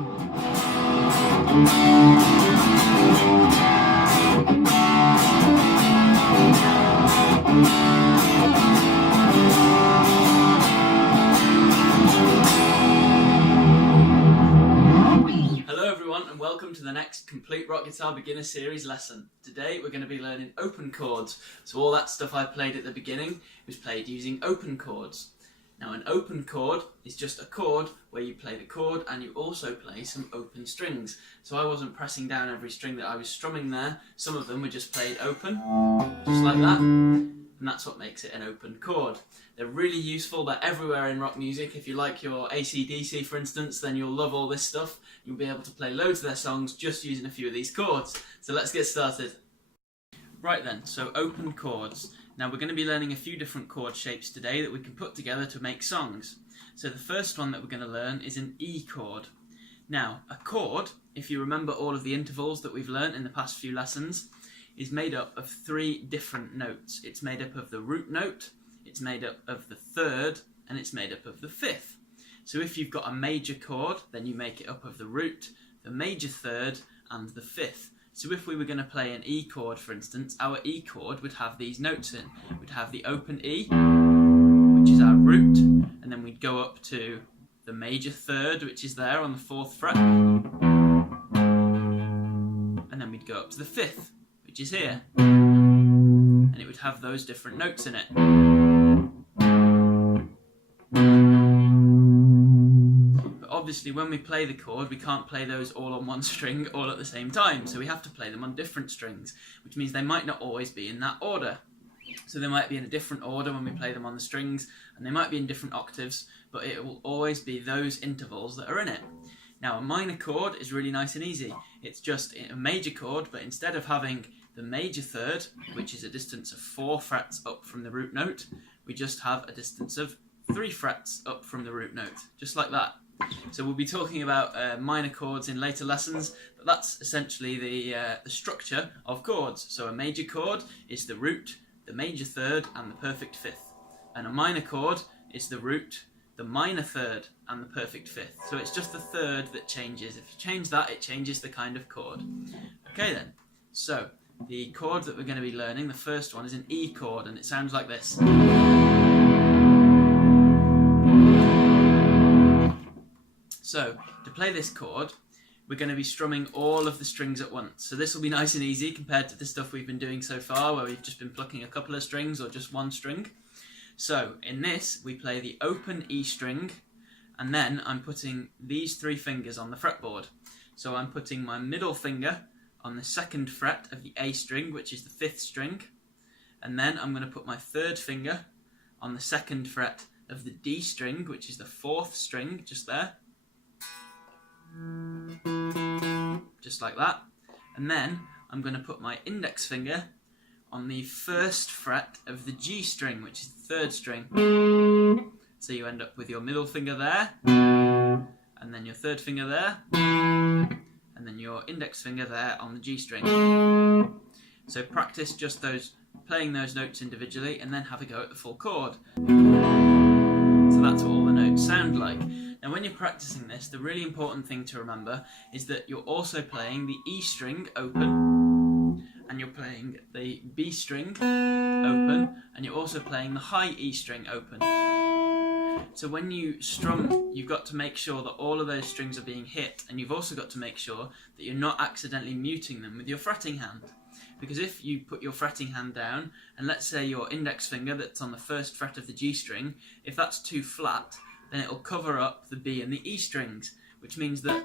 Welcome to the next Complete Rock Guitar Beginner Series lesson. Today we're going to be learning open chords. So all that stuff I played at the beginning was played using open chords. Now an open chord is just a chord where you play the chord and you also play some open strings. So I wasn't pressing down every string that I was strumming there. Some of them were just played open, just like that. And that's what makes it an open chord. They're really useful, they're everywhere in rock music. If you like your AC/DC for instance, then you'll love all this stuff. You'll be able to play loads of their songs just using a few of these chords. So let's get started. Right then, so open chords. Now we're going to be learning a few different chord shapes today that we can put together to make songs. So the first one that we're going to learn is an E chord. Now, a chord, if you remember all of the intervals that we've learnt in the past few lessons, is made up of 3 different notes. It's made up of the root note, it's made up of the third, and it's made up of the fifth. So if you've got a major chord, then you make it up of the root, the major third, and the fifth. So if we were going to play an E chord, for instance, our E chord would have these notes in. We'd have the open E, which is our root, and then we'd go up to the major third, which is there on the 4th fret, and then we'd go up to the 5th, which is here, and it would have those different notes in it. But obviously when we play the chord, we can't play those all on one string all at the same time, so we have to play them on different strings, which means they might not always be in that order. So they might be in a different order when we play them on the strings, and they might be in different octaves, but it will always be those intervals that are in it. Now a minor chord is really nice and easy. It's just a major chord, but instead of having the major third, which is a distance of 4 frets up from the root note, we just have a distance of 3 frets up from the root note, just like that. So we'll be talking about minor chords in later lessons, but that's essentially the structure of chords. So a major chord is the root, the major third, and the perfect fifth. And a minor chord is the root, the minor third, and the perfect fifth. So it's just the third that changes. If you change that, it changes the kind of chord. Okay then, so the chord that we're going to be learning, the first one, is an E chord, and it sounds like this. So, to play this chord, we're going to be strumming all of the strings at once. So this will be nice and easy compared to the stuff we've been doing so far, where we've just been plucking a couple of strings or just one string. So, in this, we play the open E string, and then I'm putting these 3 fingers on the fretboard. So I'm putting my middle finger on the 2nd fret of the A string, which is the 5th string, and then I'm going to put my 3rd finger on the 2nd fret of the D string, which is the 4th string, just there, just like that, and then I'm going to put my index finger on the 1st fret of the G string, which is the 3rd string. So you end up with your middle finger there, and then your 3rd finger there, and then your index finger there on the G string. So practice just playing those notes individually, and then have a go at the full chord. So that's what all the notes sound like. Now when you're practicing this, the really important thing to remember is that you're also playing the E string open, and you're playing the B string open, and you're also playing the high E string open. So when you strum, you've got to make sure that all of those strings are being hit, and you've also got to make sure that you're not accidentally muting them with your fretting hand. Because if you put your fretting hand down, and let's say your index finger that's on the 1st fret of the G string, if that's too flat, then it'll cover up the B and the E strings, which means that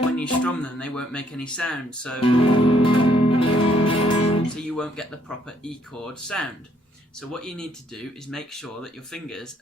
when you strum them, they won't make any sound, so you won't get the proper E chord sound. So what you need to do is make sure that your fingers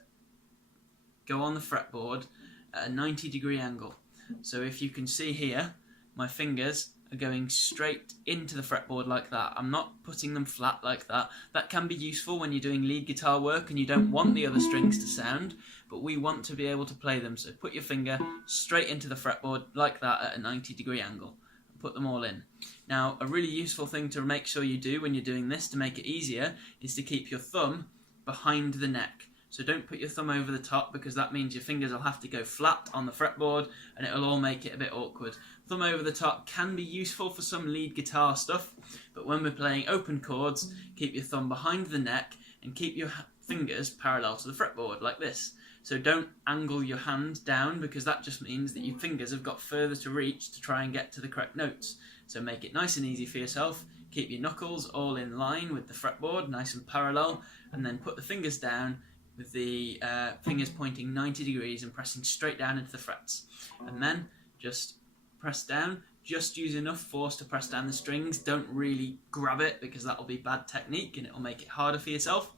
go on the fretboard at a 90-degree angle. So if you can see here, my fingers are going straight into the fretboard like that. I'm not putting them flat like that. That can be useful when you're doing lead guitar work and you don't want the other strings to sound, but we want to be able to play them. So put your finger straight into the fretboard like that at a 90-degree angle. Put them all in. Now, a really useful thing to make sure you do when you're doing this to make it easier is to keep your thumb behind the neck. So don't put your thumb over the top, because that means your fingers will have to go flat on the fretboard and it'll all make it a bit awkward. Thumb over the top can be useful for some lead guitar stuff, but when we're playing open chords, keep your thumb behind the neck and keep your fingers parallel to the fretboard like this. So don't angle your hand down, because that just means that your fingers have got further to reach to try and get to the correct notes. So make it nice and easy for yourself. Keep your knuckles all in line with the fretboard, nice and parallel, and then put the fingers down with the fingers pointing 90 degrees and pressing straight down into the frets. And then just press down. Just use enough force to press down the strings. Don't really grab it, because that will be bad technique and it will make it harder for yourself.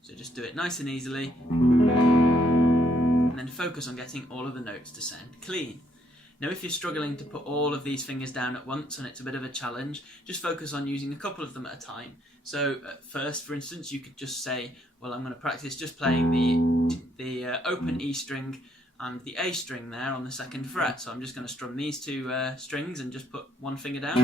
So just do it nice and easily. And then focus on getting all of the notes to sound clean. Now, if you're struggling to put all of these fingers down at once and it's a bit of a challenge, just focus on using a couple of them at a time. So at first, for instance, you could just say, well, I'm going to practice just playing the open E string and the A string there on the 2nd fret. So I'm just going to strum these two strings and just put one finger down.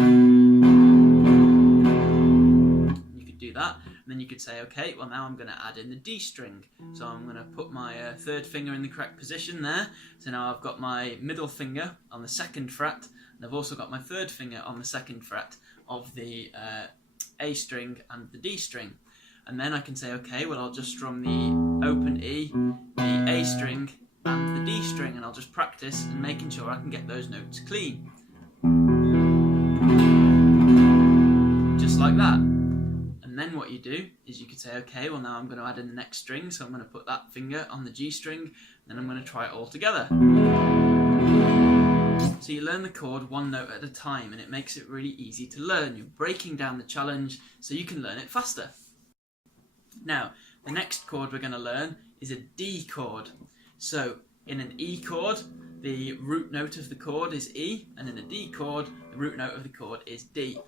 You could do that. And then you could say, okay, well, now I'm going to add in the D string. So I'm going to put my 3rd finger in the correct position there. So now I've got my middle finger on the 2nd fret, and I've also got my 3rd finger on the 2nd fret of the A string and the D string. And then I can say, okay, well, I'll just strum the open E, the A string, and the D string, and I'll just practice and making sure I can get those notes clean. Just like that. And then what you do is you could say, okay, well, now I'm going to add in the next string, so I'm going to put that finger on the G string, and then I'm going to try it all together. So you learn the chord one note at a time, and it makes it really easy to learn. You're breaking down the challenge so you can learn it faster. Now, the next chord we're going to learn is a D chord. So in an E chord, the root note of the chord is E, and in a D chord, the root note of the chord is D.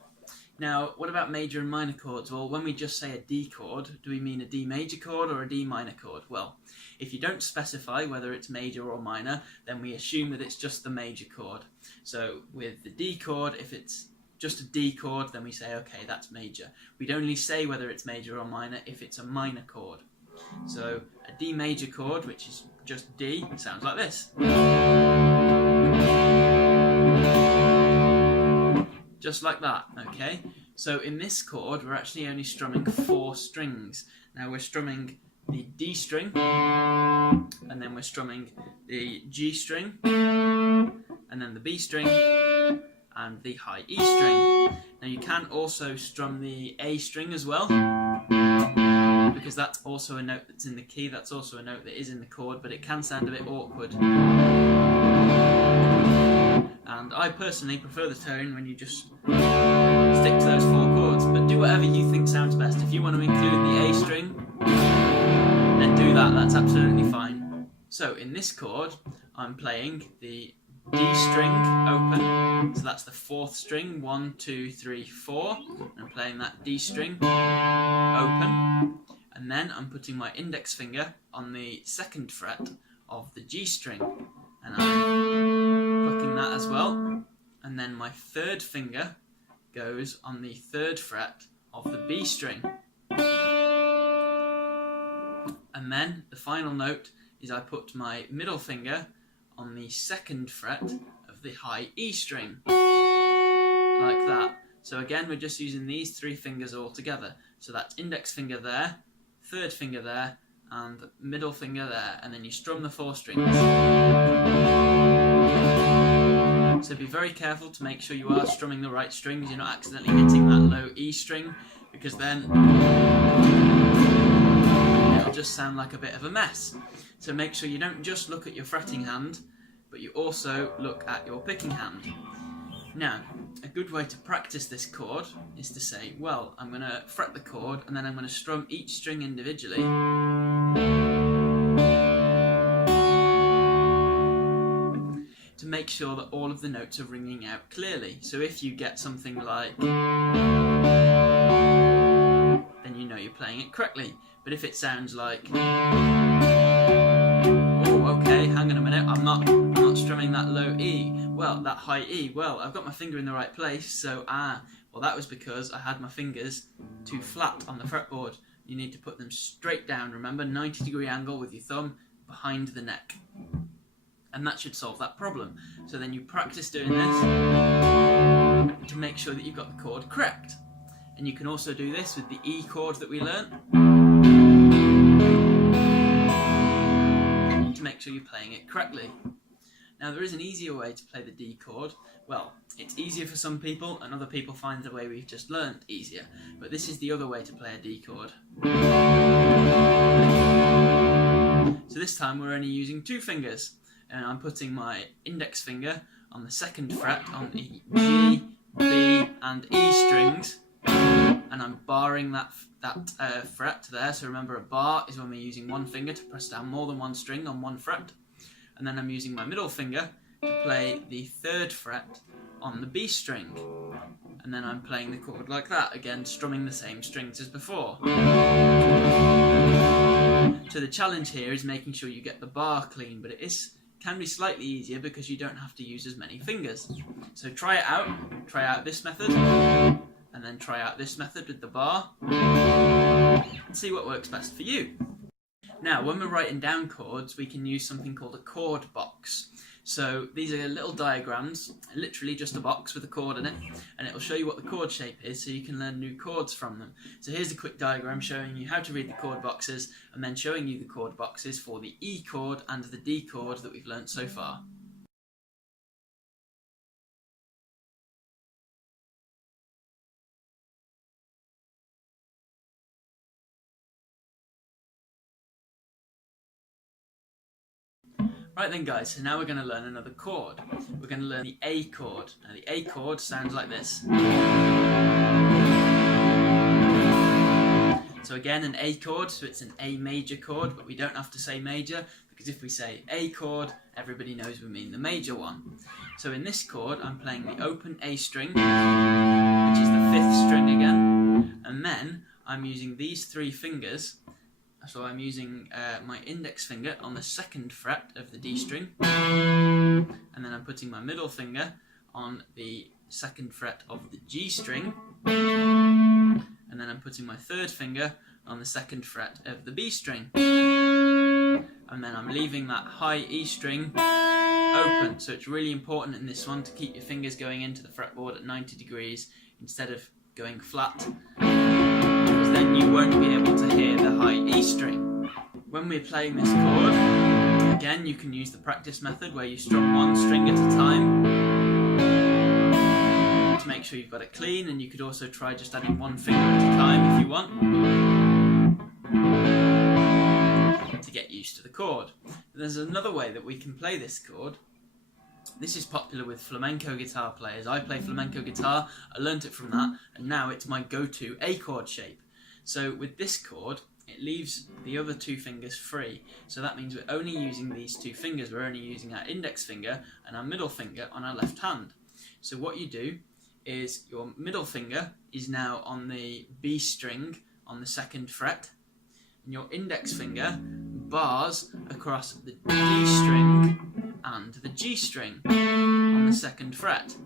Now, what about major and minor chords? Well, when we just say a D chord, do we mean a D major chord or a D minor chord? Well, if you don't specify whether it's major or minor, then we assume that it's just the major chord. So with the D chord, if it's just a D chord, then we say, okay, that's major. We'd only say whether it's major or minor if it's a minor chord. So a D major chord, which is just D, sounds like this. Just like that, okay? So in this chord, we're actually only strumming 4 strings. Now we're strumming the D string, and then we're strumming the G string, and then the B string, and the high E string. Now you can also strum the A string as well, because that's also a note that's in the key, that's also a note that is in the chord, but it can sound a bit awkward. And I personally prefer the tone when you just stick to those 4 chords, but do whatever you think sounds best. If you want to include the A string, then do that, that's absolutely fine. So in this chord, I'm playing the D string open, so that's the 4th string, 1, 2, 3, 4. I'm playing that D string open, and then I'm putting my index finger on the 2nd fret of the G string, and I'm plucking that as well, and then my 3rd finger goes on the 3rd fret of the B string. And then the final note is I put my middle finger on the 2nd fret of the high E string, like that. So again, we're just using these 3 fingers all together. So that's index finger there, 3rd finger there, and middle finger there, and then you strum the 4 strings. So be very careful to make sure you are strumming the right strings, you're not accidentally hitting that low E string, because then it'll just sound like a bit of a mess. So make sure you don't just look at your fretting hand, but you also look at your picking hand. Now, a good way to practice this chord is to say, well, I'm going to fret the chord and then I'm going to strum each string individually. To make sure that all of the notes are ringing out clearly. So if you get something like, then you know you're playing it correctly. But if it sounds like, oh, okay, hang on a minute, I'm not strumming that low E, well, that high E, well, I've got my finger in the right place, so well, that was because I had my fingers too flat on the fretboard. you need to put them straight down. Remember, 90-degree angle with your thumb behind the neck. And that should solve that problem. So then you practice doing this to make sure that you've got the chord correct. And you can also do this with the E chord that we learnt to make sure you're playing it correctly. Now there is an easier way to play the D chord. Well, it's easier for some people and other people find the way we've just learnt easier. But this is the other way to play a D chord. So this time we're only using 2 fingers. And I'm putting my index finger on the 2nd fret on the G, B and E strings, and I'm barring that fret there. So remember, a bar is when we're using 1 finger to press down more than 1 string on 1 fret, and then I'm using my middle finger to play the 3rd fret on the B string, and then I'm playing the chord like that, again strumming the same strings as before. So the challenge here is making sure you get the bar clean, but it can be slightly easier because you don't have to use as many fingers. So try it out. Try out this method, and then try out this method with the bar, and see what works best for you. Now, when we're writing down chords, we can use something called a chord box. So these are little diagrams, literally just a box with a chord in it, and it will show you what the chord shape is so you can learn new chords from them. So here's a quick diagram showing you how to read the chord boxes, and then showing you the chord boxes for the E chord and the D chord that we've learnt so far. Right then guys, so now we're going to learn another chord. We're going to learn the A chord. Now the A chord sounds like this. So again, an A chord, so it's an A major chord, but we don't have to say major, because if we say A chord, everybody knows we mean the major one. So in this chord, I'm playing the open A string, which is the 5th string again, and then I'm using these 3 fingers. So I'm using my index finger on the 2nd fret of the D string, and then I'm putting my middle finger on the 2nd fret of the G string, and then I'm putting my 3rd finger on the 2nd fret of the B string, and then I'm leaving that high E string open. So it's really important in this one to keep your fingers going into the fretboard at 90 degrees instead of going flat, because then you won't be able to hear the high E string. When we're playing this chord, again you can use the practice method where you strum 1 string at a time to make sure you've got it clean, and you could also try just adding 1 finger at a time if you want to get used to the chord. There's another way that we can play this chord. This is popular with flamenco guitar players. I play flamenco guitar, I learnt it from that, and now it's my go-to A chord shape. So with this chord, it leaves the other 2 fingers free. So that means we're only using these 2 fingers. We're only using our index finger and our middle finger on our left hand. So what you do is your middle finger is now on the B string on the 2nd fret, and your index finger bars across the D string and the G string on the 2nd fret.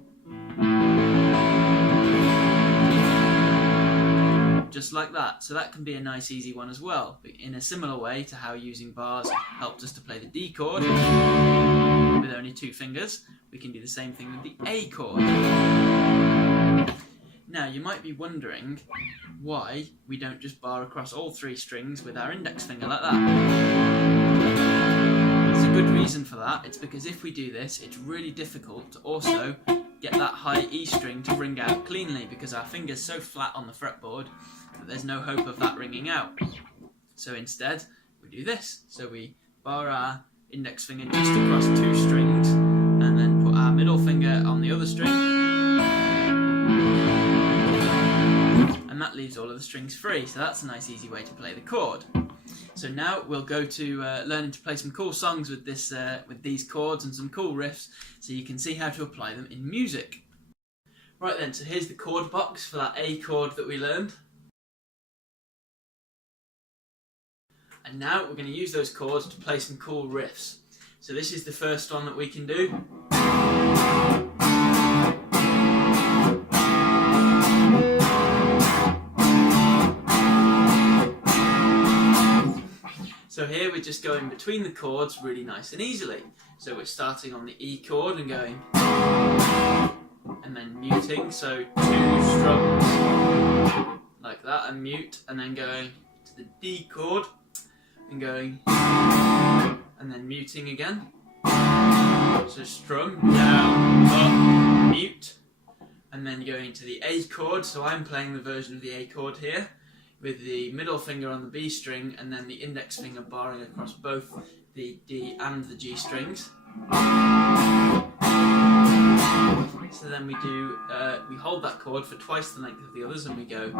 Just like that. So that can be a nice easy one as well, in a similar way to how using bars helped us to play the D chord with only 2 fingers. We can do the same thing with the A chord. Now you might be wondering why we don't just bar across all 3 strings with our index finger like that. There's a good reason for that. It's because if we do this, it's really difficult to also get that high E string to ring out cleanly, because our finger's so flat on the fretboard that there's no hope of that ringing out. So instead, we do this. So we bar our index finger just across 2 strings, and then put our middle finger on the other string, and that leaves all of the strings free. So that's a nice easy way to play the chord. So now we'll go to learning to play some cool songs with these chords and some cool riffs, so you can see how to apply them in music. Right then, so here's the chord box for that A chord that we learned. And now we're going to use those chords to play some cool riffs. So this is the first one that we can do. So here we're just going between the chords really nice and easily. So we're starting on the E chord and going, and then muting, so 2 strums like that, and mute, and then going to the D chord and going, and then muting again. So strum, down, up, mute, and then going to the A chord. So I'm playing the version of the A chord here, with the middle finger on the B string and then the index finger barring across both the D and the G strings. So then we do, we hold that chord for twice the length of the others and we go.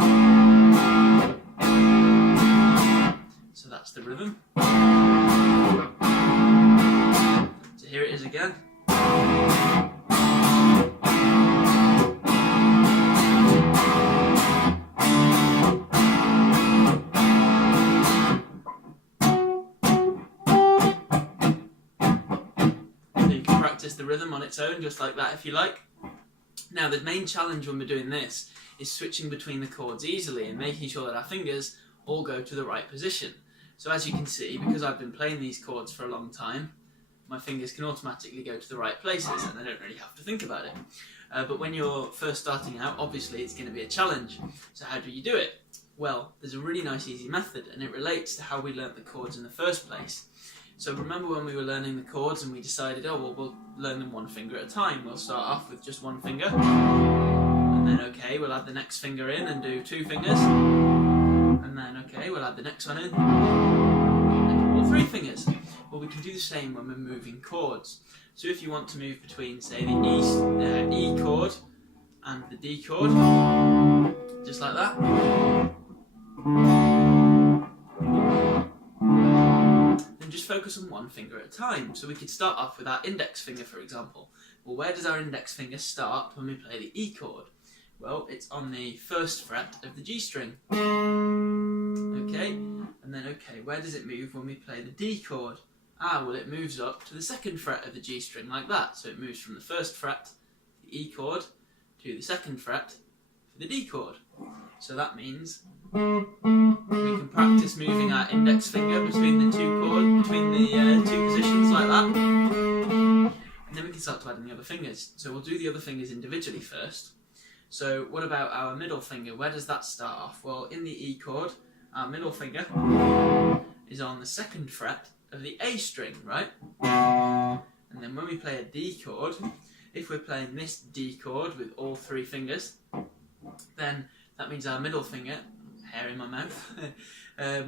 So that's the rhythm. So here it is again. The rhythm on its own, just like that if you like. Now the main challenge when we're doing this is switching between the chords easily and making sure that our fingers all go to the right position. So as you can see, because I've been playing these chords for a long time, my fingers can automatically go to the right places and I don't really have to think about it. But when you're first starting out, obviously it's going to be a challenge. So how do you do it? Well, there's a really nice easy method and it relates to how we learnt the chords in the first place. So remember when we were learning the chords and we decided, oh, well, we'll learn them one finger at a time. We'll start off with just one finger, and then, okay, we'll add the next finger in and do 2 fingers, and then, okay, we'll add the next one in, and do all 3 fingers. Well, we can do the same when we're moving chords. So if you want to move between, say, the E chord and the D chord, just like that. Just focus on one finger at a time. So we could start off with our index finger, for example. Well, where does our index finger start when we play the E chord? Well, it's on the 1st fret of the G string. Okay, and then okay, where does it move when we play the D chord? Ah, well, it moves up to the 2nd fret of the G string like that. So it moves from the 1st fret, the E chord, to the 2nd fret for the D chord. So that means we can practice moving our index finger between the 2 chords, between the 2 positions like that. And then we can start to add in the other fingers. So we'll do the other fingers individually first. So what about our middle finger? Where does that start off? Well, in the E chord, our middle finger is on the 2nd fret of the A string, right? And then when we play a D chord, if we're playing this D chord with all 3 fingers, then that means our middle finger, hair in my mouth,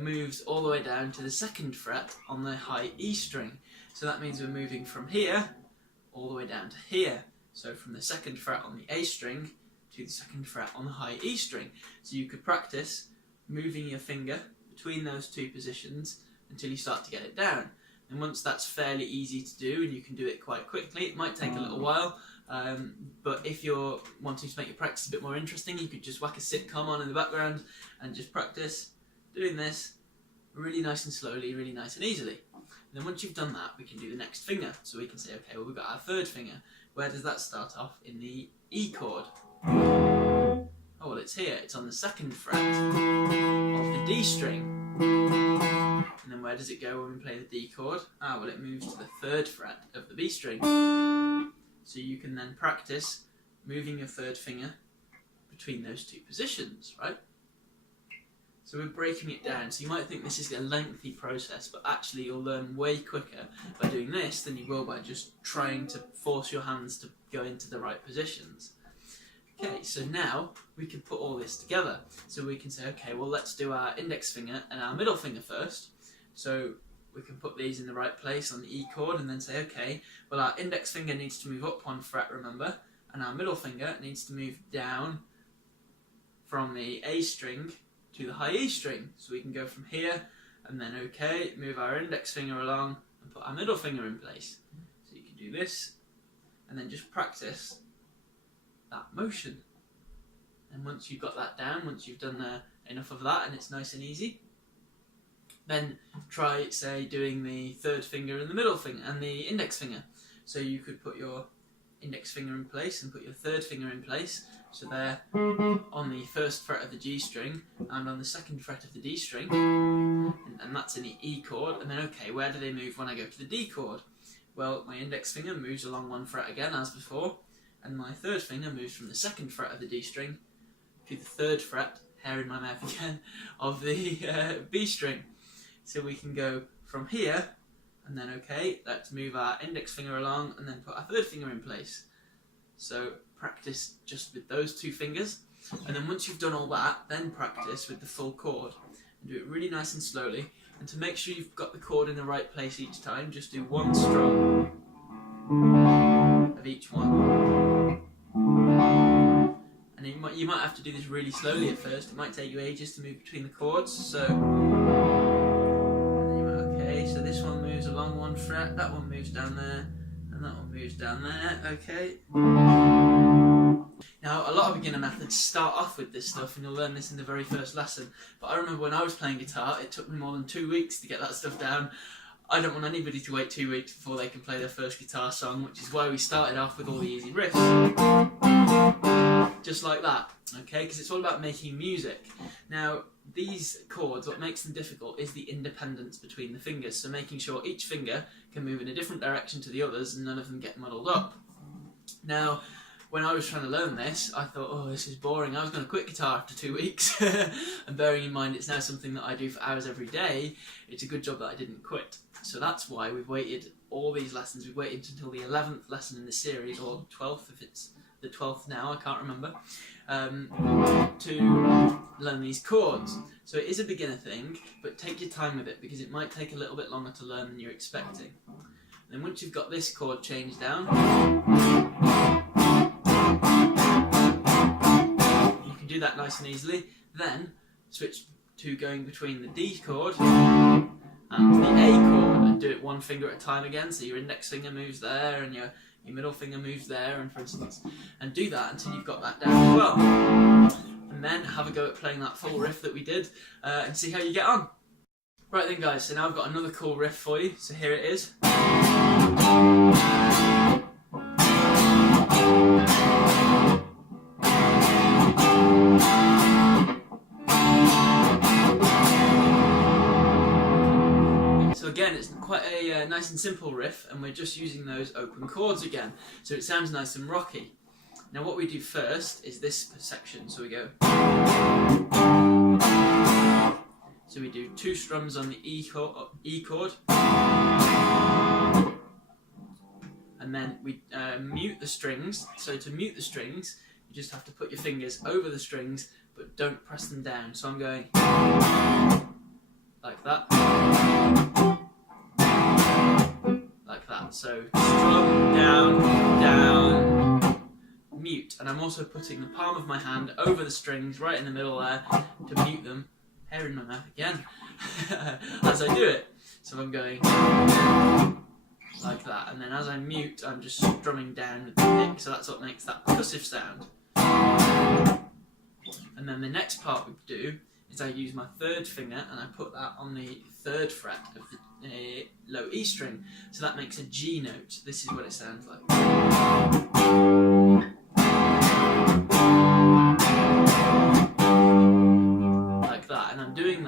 moves all the way down to the 2nd fret on the high E string. So that means we're moving from here all the way down to here. So from the 2nd fret on the A string to the 2nd fret on the high E string. So you could practice moving your finger between those 2 positions until you start to get it down. And once that's fairly easy to do and you can do it quite quickly, it might take a little while. But if you're wanting to make your practice a bit more interesting, you could just whack a sitcom on in the background and just practice doing this really nice and slowly, really nice and easily. And then once you've done that, we can do the next finger. So we can say, okay, well, we've got our 3rd finger. Where does that start off? In the E chord. Oh, well, it's here. It's on the 2nd fret of the D string. And then where does it go when we play the D chord? Ah, well, it moves to the 3rd fret of the B string. So you can then practice moving your 3rd finger between those 2 positions, right? So we're breaking it down. So you might think this is a lengthy process, but actually you'll learn way quicker by doing this than you will by just trying to force your hands to go into the right positions. Okay, so now we can put all this together. So we can say, okay, well, let's do our index finger and our middle finger first. So we can put these in the right place on the E chord and then say, okay, well, our index finger needs to move up 1 fret, remember, and our middle finger needs to move down from the A string to the high E string. So we can go from here and then, okay, move our index finger along and put our middle finger in place. So you can do this and then just practice that motion. And once you've got that down, once you've done enough of that and it's nice and easy, then try, say, doing the 3rd finger and the middle finger and the index finger. So you could put your index finger in place and put your third finger in place. So they're on the first fret of the G string and on the second fret of the D string, and that's in the E chord. And then, okay, where do they move when I go to the D chord? Well, my index finger moves along one fret again as before, and my third finger moves from the second fret of the D string to the third fret, hair in my mouth again, of the B string. So we can go from here, and then, okay, let's move our index finger along and then put our third finger in place. So practice just with those two fingers, and then once you've done all that, then practice with the full chord and do it really nice and slowly. And to make sure you've got the chord in the right place each time, just do one strum of each one. And you might have to do this really slowly at first. It might take you ages to move between the chords. So, okay, so this one moves along one fret, that one moves down there, and that one moves down there. Okay. Now, a lot of beginner methods start off with this stuff, and you'll learn this in the very first lesson. But I remember when I was playing guitar, it took me more than 2 weeks to get that stuff down. I don't want anybody to wait 2 weeks before they can play their first guitar song, which is why we started off with all the easy riffs. Just like that, okay? Because it's all about making music. Now, these chords, what makes them difficult is the independence between the fingers. So making sure each finger can move in a different direction to the others and none of them get muddled up. Now, when I was trying to learn this, I thought, oh, this is boring. I was going to quit guitar after 2 weeks. And bearing in mind it's now something that I do for hours every day, it's a good job that I didn't quit. So that's why we've waited all these lessons. We've waited until the 11th lesson in the series, or 12th if it's the 12th now, I can't remember, to learn these chords. So it is a beginner thing, but take your time with it because it might take a little bit longer to learn than you're expecting. And then once you've got this chord changed down, you can do that nice and easily. Then switch to going between the D chord and the A chord and do it one finger at a time again. So your index finger moves there and your middle finger moves there, and for instance, and do that until you've got that down as well. And then have a go at playing that full riff that we did and see how you get on. Right then guys, so now I've got another cool riff for you, so here it is. So again, it's quite a nice and simple riff, and we're just using those open chords again, so it sounds nice and rocky. Now what we do first is this section, so we go. So we do 2 strums on the E chord, and then we mute the strings. So to mute the strings, you just have to put your fingers over the strings, but don't press them down. So I'm going like that. Like that. So strum, down, down, mute. And I'm also putting the palm of my hand over the strings right in the middle there to mute them. Hair in my mouth again as I do it. So I'm going like that, and then as I mute, I'm just strumming down with the pick, so that's what makes that percussive sound. And then the next part we do is I use my third finger and I put that on the third fret of the low E string, so that makes a G note. This is what it sounds like.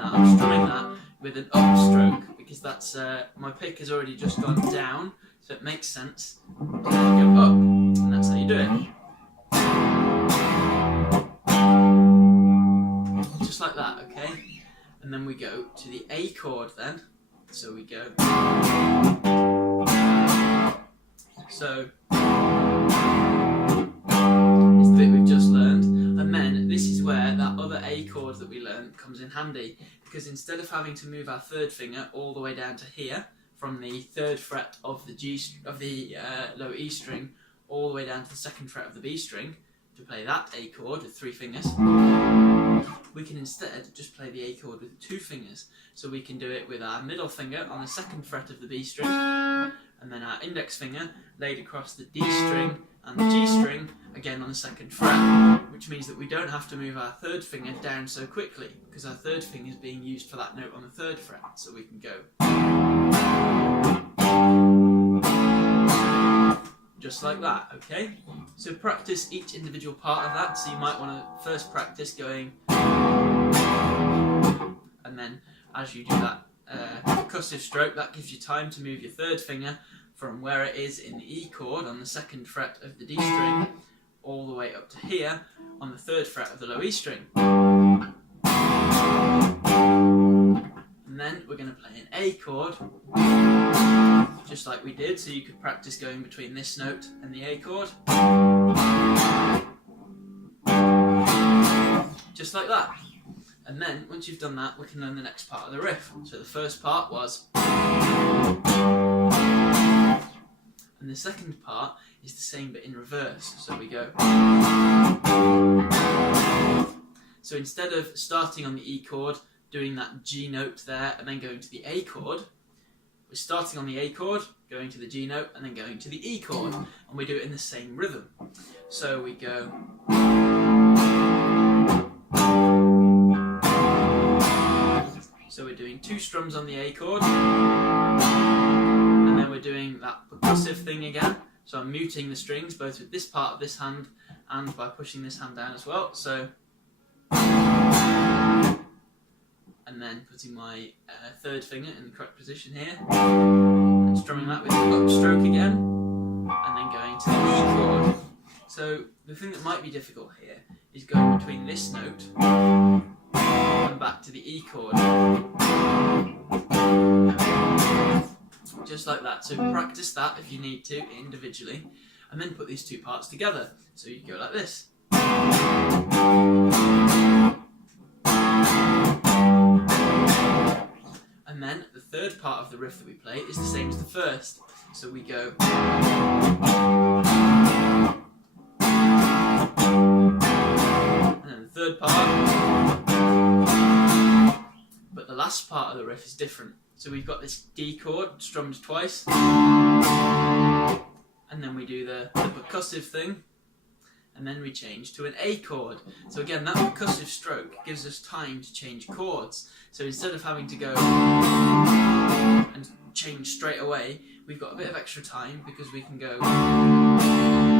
I'm strumming that with an upstroke because that's my pick has already just gone down, so it makes sense to go up, and that's how you do it. Just like that, okay? And then we go to the A chord then. So we go. So it's the bit we've just learned, and then this is where that other A chord that we learned comes in handy. Because instead of having to move our third finger all the way down to here, from the third fret of the low E string all the way down to the second fret of the B string, to play that A chord with 3 fingers, we can instead just play the A chord with 2 fingers. So we can do it with our middle finger on the second fret of the B string, and then our index finger laid across the D string and the G string, again on the second fret, which means that we don't have to move our third finger down so quickly, because our third finger is being used for that note on the third fret, so we can go just like that, okay? So practice each individual part of that, so you might want to first practice going, and then as you do that percussive stroke, that gives you time to move your third finger from where it is in the E chord on the 2nd fret of the D string all the way up to here on the 3rd fret of the low E string. And then we're going to play an A chord, just like we did, so you could practice going between this note and the A chord. Just like that. And then, once you've done that, we can learn the next part of the riff. So the first part was... And the second part is the same but in reverse. So we go... So instead of starting on the E chord, doing that G note there, and then going to the A chord, we're starting on the A chord, going to the G note, and then going to the E chord. And we do it in the same rhythm. So we go... So we're doing 2 strums on the A chord, and then we're doing that percussive thing again. So I'm muting the strings both with this part of this hand and by pushing this hand down as well. So, and then putting my 3rd finger in the correct position here, and strumming that with the upstroke again, and then going to the E chord. So the thing that might be difficult here is going between this note and back to the E chord. Just like that. So practice that if you need to individually, and then put these 2 parts together. So you go like this. And then the 3rd part of the riff that we play is the same as the first. So we go... And then the 3rd part... But the last part of the riff is different. So we've got this D chord strummed twice, and then we do the percussive thing, and then we change to an A chord. So again, that percussive stroke gives us time to change chords. So instead of having to go and change straight away, we've got a bit of extra time because we can go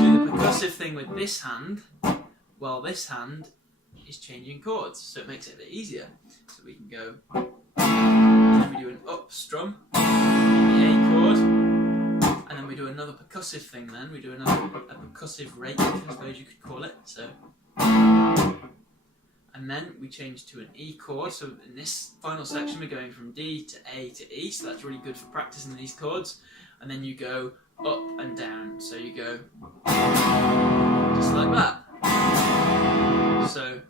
do the percussive thing with this hand, while this hand is changing chords. So it makes it a bit easier. So we can go... And then we do an up strum on the A chord, and then we do another percussive thing then, we do a percussive rake, I suppose you could call it, so. And then we change to an E chord, so in this final section we're going from D to A to E, so that's really good for practicing these chords, and then you go up and down, so you go just like that. So.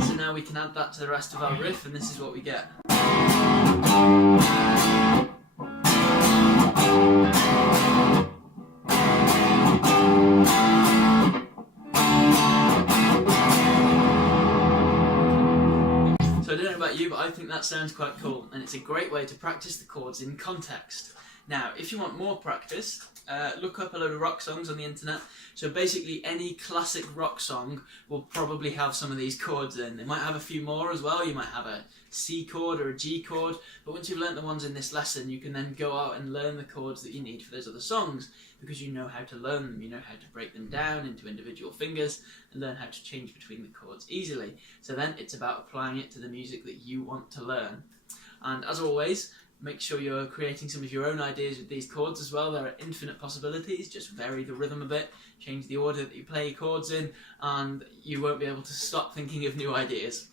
So now we can add that to the rest of our riff, and this is what we get. So I don't know about you, but I think that sounds quite cool, and it's a great way to practice the chords in context. Now, if you want more practice, look up a load of rock songs on the internet. So basically any classic rock song will probably have some of these chords in. They might have a few more as well. You might have a C chord or a G chord, but once you've learnt the ones in this lesson, you can then go out and learn the chords that you need for those other songs, because you know how to learn them, you know how to break them down into individual fingers and learn how to change between the chords easily. So then it's about applying it to the music that you want to learn. And as always, make sure you're creating some of your own ideas with these chords as well. There are infinite possibilities. Just vary the rhythm a bit, change the order that you play your chords in, and you won't be able to stop thinking of new ideas.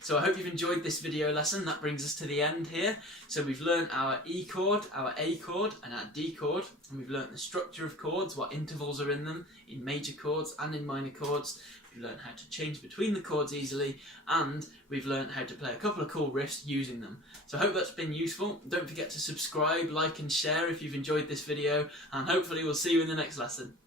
So I hope you've enjoyed this video lesson. That brings us to the end here. So we've learned our E chord, our A chord and our D chord, and we've learned the structure of chords, what intervals are in them, in major chords and in minor chords. We've learned how to change between the chords easily, and we've learned how to play a couple of cool riffs using them. So I hope that's been useful. Don't forget to subscribe, like and share if you've enjoyed this video, and hopefully we'll see you in the next lesson.